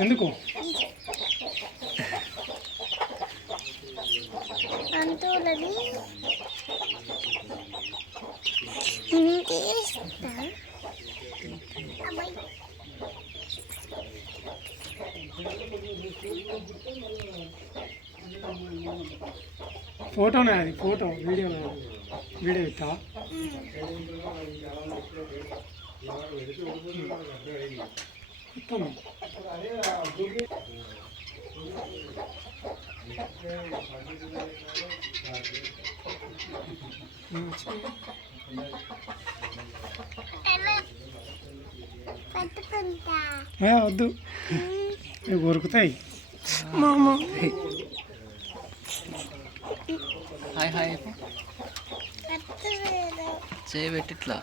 ఎందుకు అంతులని ఫోటోనే అది photo video video ఇస్తా వద్దు కొరుకుతాయి హాయ్ హాయ్ చేయబెట్టి ఇట్లా